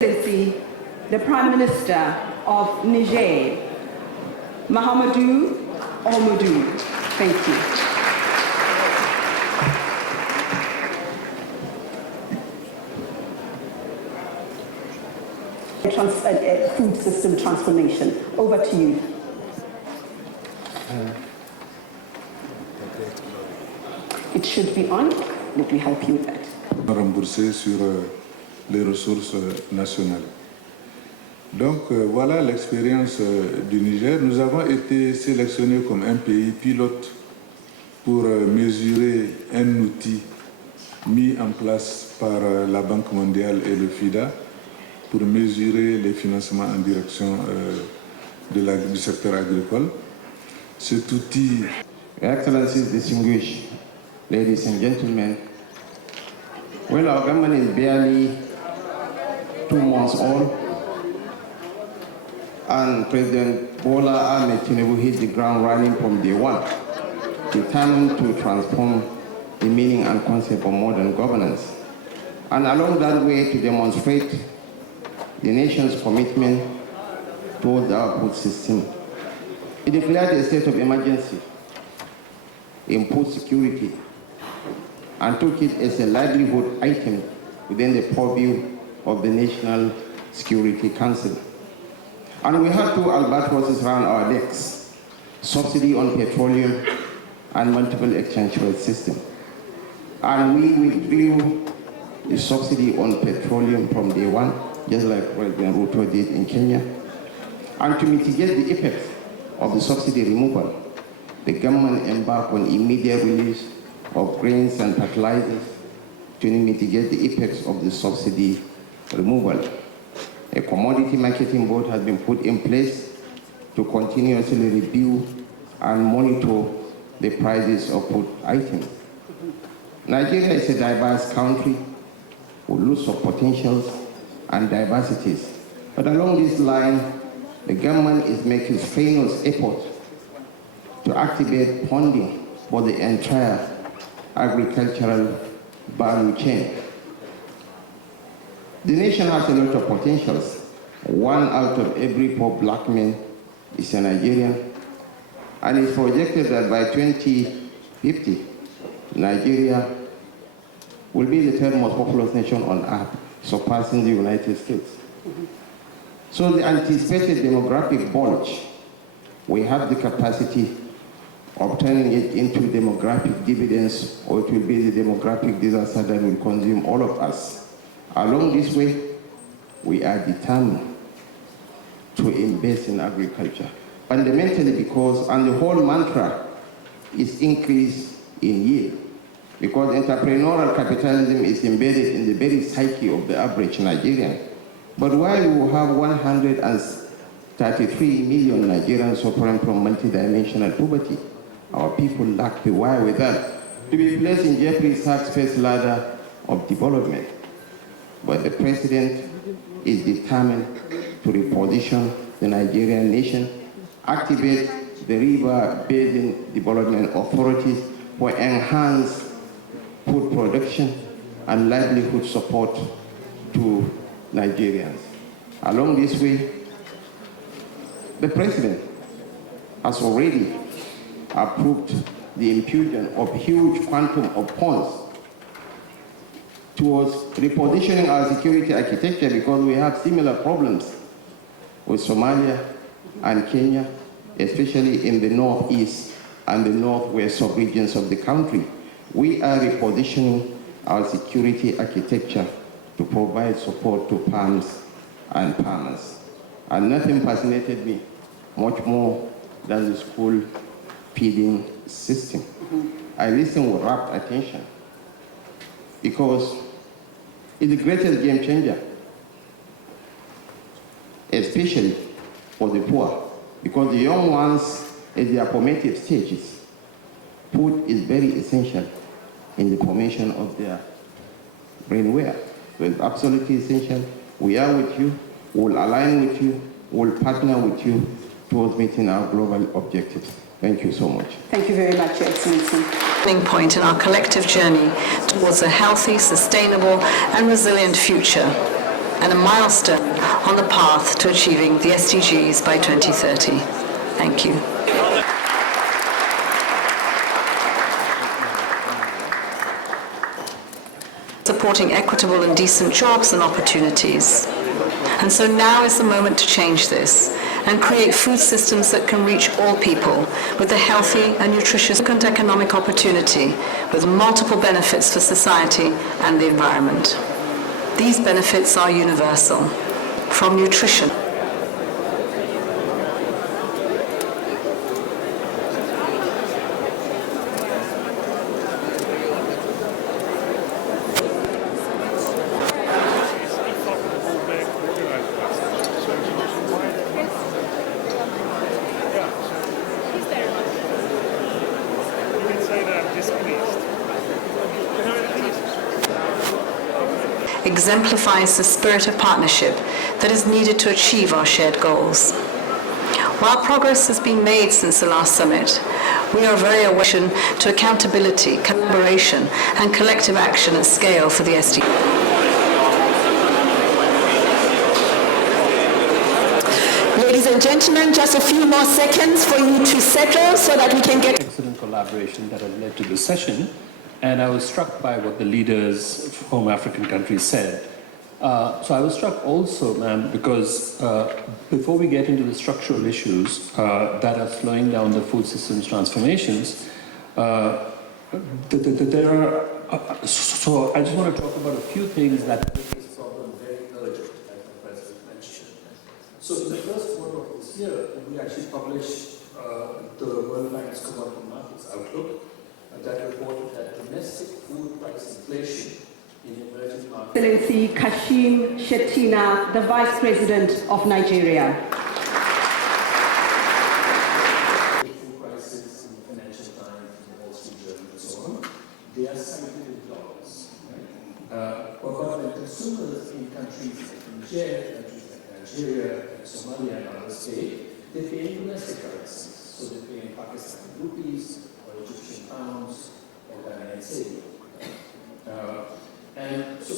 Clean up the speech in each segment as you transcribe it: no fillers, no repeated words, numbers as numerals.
The Prime Minister of Niger, Mahamadou Oumoudou. Thank you. Food system transformation. Over to you. It should be on. Let me help you with that. Remboursé sur les ressources nationales. Donc voilà l'expérience du Niger. Nous avons été sélectionnés comme un pays pilote pour mesurer un outil mis en place par la Banque mondiale et le FIDA pour mesurer les financements en direction du secteur agricole. Cet outil... Your Excellencies, distinguished ladies and gentlemen, well, our government is barely 2 months old, and President Bola Ahmed Tinubu hit the ground running from day one, determined to transform the meaning and concept of modern governance, and along that way to demonstrate the nation's commitment towards our food system. He declared a state of emergency, imposed security, and took it as a livelihood item within the purview of the National Security Council. And we had two albatrosses around our necks: subsidy on petroleum and multiple exchange rate system. And we withdrew the subsidy on petroleum from day one, just like President Ruto did in Kenya. And to mitigate the effects of the subsidy removal, the government embarked on immediate release of grains and fertilizers to mitigate the effects of the subsidy removal. A commodity marketing board has been put in place to continuously review and monitor the prices of food items. Nigeria is a diverse country with lots of potentials and diversities. But along this line, the government is making strenuous efforts to activate funding for the entire agricultural value chain. The nation has a lot of potentials. 1 out of every 4 black men is a Nigerian, and it's projected that by 2050, Nigeria will be the 3rd most populous nation on earth, surpassing the United States. So the anticipated demographic bulge, we have the capacity of turning it into demographic dividends, or it will be the demographic disaster that will consume all of us. Along this way, we are determined to invest in agriculture. Fundamentally because, and the whole mantra is increase in yield, because entrepreneurial capitalism is embedded in the very psyche of the average Nigerian. But while we have 133 million Nigerians suffering from multidimensional poverty, our people lack the wherewithal to be placed in Jeffrey's tax-based ladder of development. But the president is determined to reposition the Nigerian nation, activate the River Basin Development Authorities for enhanced food production and livelihood support to Nigerians. Along this way, the president has already approved the infusion of huge quantum of funds towards repositioning our security architecture, because we have similar problems with Somalia and Kenya, especially in the northeast and the northwest sub-regions of the country. We are repositioning our security architecture to provide support to farms and farmers. And nothing fascinated me much more than the school feeding system. I listened with rapt attention because it's the greatest game changer, especially for the poor, because the young ones at their formative stages, food is very essential in the formation of their brainware. So it's absolutely essential. We are with you, we'll align with you, we'll partner with you towards meeting our global objectives. Thank you so much. Thank you very much, Your Excellency. Turning point in our collective journey towards a healthy, sustainable, and resilient future. and a milestone on the path to achieving the SDGs by 2030. Thank you. Supporting equitable and decent jobs and opportunities. And so now is the moment to change this and create food systems that can reach all people with a healthy and nutritious and economic opportunity with multiple benefits for society and the environment. These benefits are universal, from nutrition. Exemplifies the spirit of partnership that is needed to achieve our shared goals. While progress has been made since the last summit, we are very aware to accountability, collaboration, and collective action at scale for the SDGs. Ladies and gentlemen, just a few more seconds for you to settle so that we can get... Excellent collaboration that has led to this session. And I was struck by what the leaders of home African countries said. So I was struck also, ma'am, because before we get into the structural issues that are slowing down the food systems transformations, there are, so I just want to talk about a few things that make this problem very urgent, as the President mentioned. So in the first quarter of this year, we actually published the World Bank's Commodity Markets Outlook, that reported that domestic food price inflation in emerging markets. Excellency Kashim Shettima, the Vice President of Nigeria. Food prices in the Financial Times, in the Wall Street Journal, and so on, they are cited in dollars. Right? But when consumers in countries like Nigeria, and Somalia, and others they pay in domestic currencies. So they pay in Pakistani rupees, Egyptian pounds, or Ghanaian cedi. And so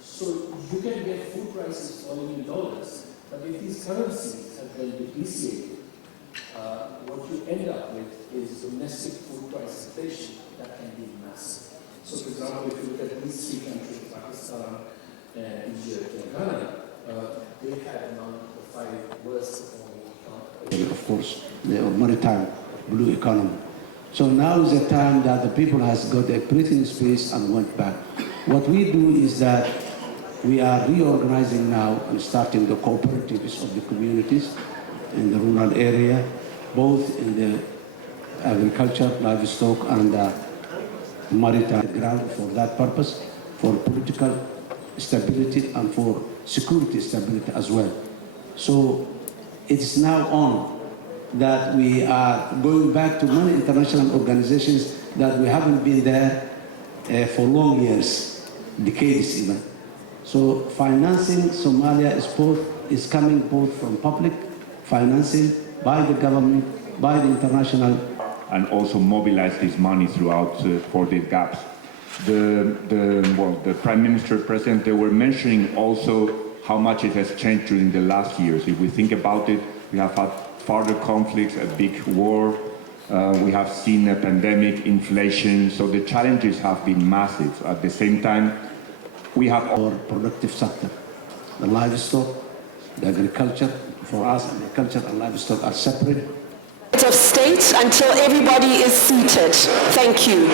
so you can get food prices falling in dollars, but if these currencies have been depreciated, what you end up with is domestic food price inflation that can be massive. So for example, if you look at these three countries, Pakistan, Egypt, and Ghana, they had among the 5 worst performing economies. Of course, the maritime blue economy. So now is the time that the people has got a breathing space and went back. What we do is that we are reorganizing now and starting the cooperatives of the communities in the rural area, both in the agriculture, livestock, and maritime ground for that purpose, for political stability and for security stability as well. So it's now on that we are going back to many international organizations that we haven't been there for long years, decades even. So financing Somalia is coming both from public financing by the government, by the international. And also mobilize this money throughout for these gaps. The Prime Minister, President, they were mentioning also how much it has changed during the last years. If we think about it, we have had further conflicts, a big war, we have seen a pandemic, inflation, so the challenges have been massive. At the same time, we have our productive sector, the livestock, the agriculture. For us, agriculture and livestock are separate. Of state until everybody is seated. Thank you.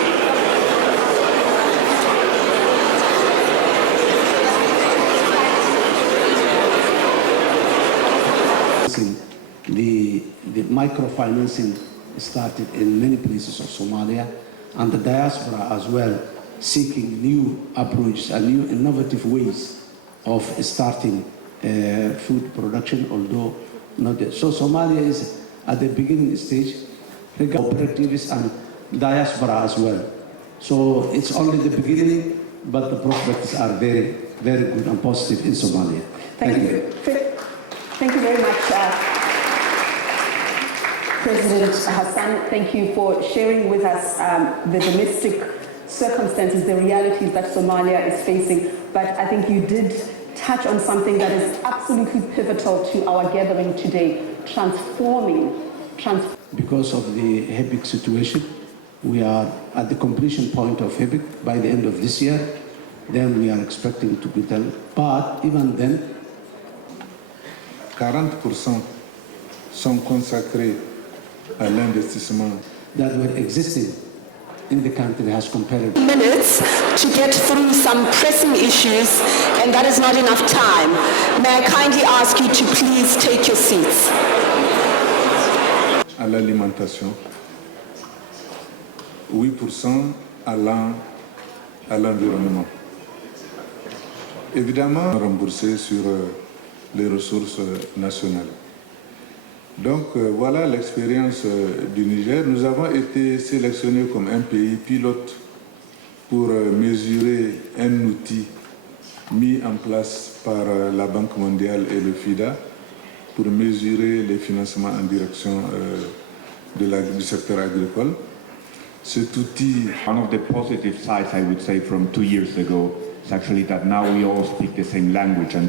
The microfinancing started in many places of Somalia, and the diaspora as well, seeking new approaches and new innovative ways of starting food production, although not yet. So Somalia is at the beginning stage, cooperatives and diaspora as well. So it's only the beginning, but the prospects are very, very good and positive in Somalia. Thank you. Thank you very much, President Hassan. Thank you for sharing with us the domestic circumstances, the realities that Somalia is facing. but I think you did touch on something that is absolutely pivotal to our gathering today, transforming. Because of the HEPIC situation, we are at the completion point of HEPIC by the end of this year. Then we are expecting to be done. But even then, 40% sont consacrés à l'investissement. that were existing in the country has comparatively. Minutes to get through some pressing issues, and that is not enough time. May I kindly ask you to please take your seats. À l'alimentation, 8% allant à l'environnement. Évidemment, remboursé sur les ressources nationales. Donc voilà l'expérience du Niger. Nous avons été sélectionnés comme un pays pilote pour mesurer un outil mis en place par la Banque mondiale et le FIDA pour mesurer les financements en direction du secteur agricole. Cet outil... One of the positive sides, I would say, from 2 years ago is actually that now we all speak the same language, and